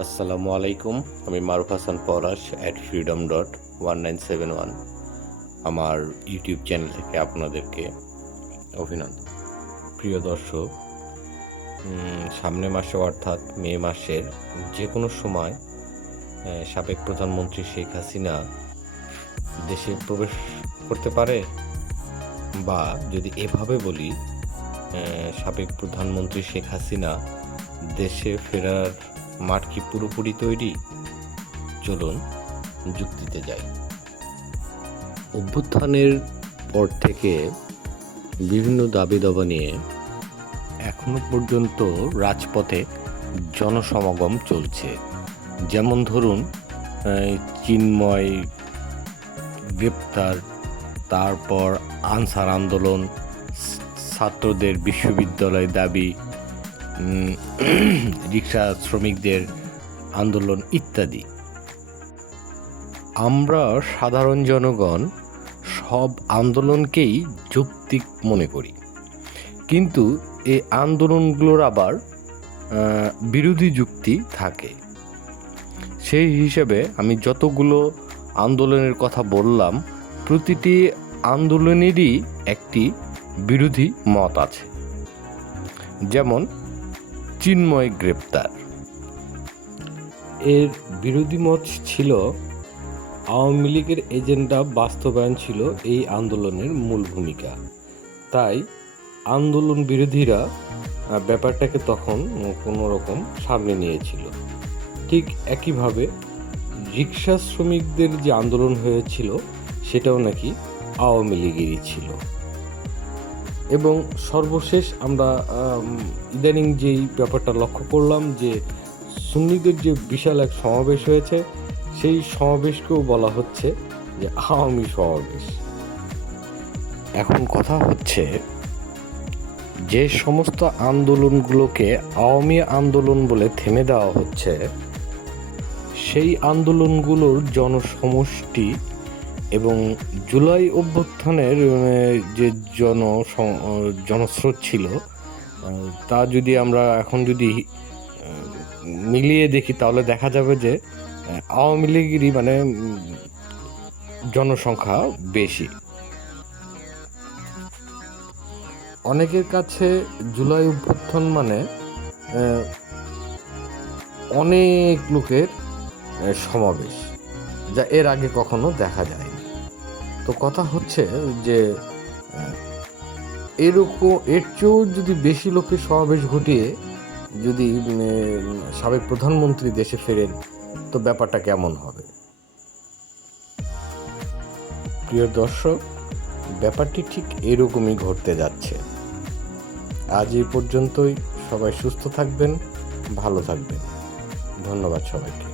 আসসালামু আলাইকুম, আমি Maruf Hasan Palash at freedom dot one nine seven one আমার ইউটিউব চ্যানেল থেকে আপনাদেরকে অভিনন্দন। প্রিয় দর্শক সামনে মাসে অর্থাৎ মে মাসের যে কোনো সময় সাবেক প্রধানমন্ত্রী শেখ হাসিনা দেশে প্রবেশ করতে পারে? বা যদি এভাবে বলি সাবেক প্রধানমন্ত্রী শেখ হাসিনা দেশে ফেরার মাঠ কি পুরোপুরি তৈরি? চলুন যুক্তিতে যাই। অভ্যুত্থানের পর থেকে বিভিন্ন দাবি দাবা নিয়ে এখনও পর্যন্ত রাজপথে জনসমাগম চলছে। যেমন ধরুন চিন্ময় গ্রেপ্তার, তারপর আনসার আন্দোলন, ছাত্রদের বিশ্ববিদ্যালয় দাবি রিক্সা শ্রমিকদের আন্দোলন ইত্যাদি। আমরা সাধারণ জনগণ সব আন্দোলনকেই যৌক্তিক মনে করি। কিন্তু এই আন্দোলনগুলোর আবার বিরোধী যুক্তি থাকে। সেই হিসেবে আমি যতগুলো আন্দোলনের কথা বললাম, প্রতিটি আন্দোলনেরই একটি বিরোধী মত আছে। যেমন চিন্ময় গ্রেপ্তার। এর বিরোধী মত ছিল, আওয়ামী লীগের এজেন্ডা বাস্তবায়ন ছিল এই আন্দোলনের মূল ভূমিকা। তাই আন্দোলন বিরোধীরা ব্যাপারটাকে তখন কোনো রকম সামনে নিয়েছিল। ঠিক একইভাবে রিক্সা শ্রমিকদের যে আন্দোলন হয়েছিল, সেটাও নাকি আওয়ামী লীগেরই ছিল। এবং সর্বশেষ আমরা আম, ইদানিং যেই ব্যাপারটা লক্ষ্য করলাম যে সুন্নিদের যে বিশাল এক সমাবেশ হয়েছে সেই সমাবেশকেও বলা হচ্ছে যে আওয়ামী সমাবেশ। এখন কথা হচ্ছে যে সমস্ত আন্দোলনগুলোকে আওয়ামী আন্দোলন বলে থেমে দেওয়া হচ্ছে সেই আন্দোলনগুলোর জনসমষ্টি এবং জুলাই অভ্যুত্থানের যে জন জনস্রোত ছিল তা যদি আমরা এখন যদি মিলিয়ে দেখি, তাহলে দেখা যাবে যে আওয়ামী লীগেরই মানে জনসংখ্যা বেশি। অনেকের কাছে জুলাই অভ্যুত্থান মানে অনেক লোকের সমাবেশ, যা এর আগে কখনো দেখা যায়নি। তো কথা হচ্ছে যে, এরকম, এর চেয়েও যদি বেশি লোকের সমাবেশ ঘটিয়ে যদি সাবেক প্রধানমন্ত্রী দেশে ফেরেন, তো ব্যাপারটা কেমন হবে? প্রিয় দর্শক, ব্যাপারটি ঠিক এরকমই ঘটতে যাচ্ছে। আজ এই পর্যন্তই। সবাই সুস্থ থাকবেন, ভালো থাকবেন। ধন্যবাদ সবাইকে।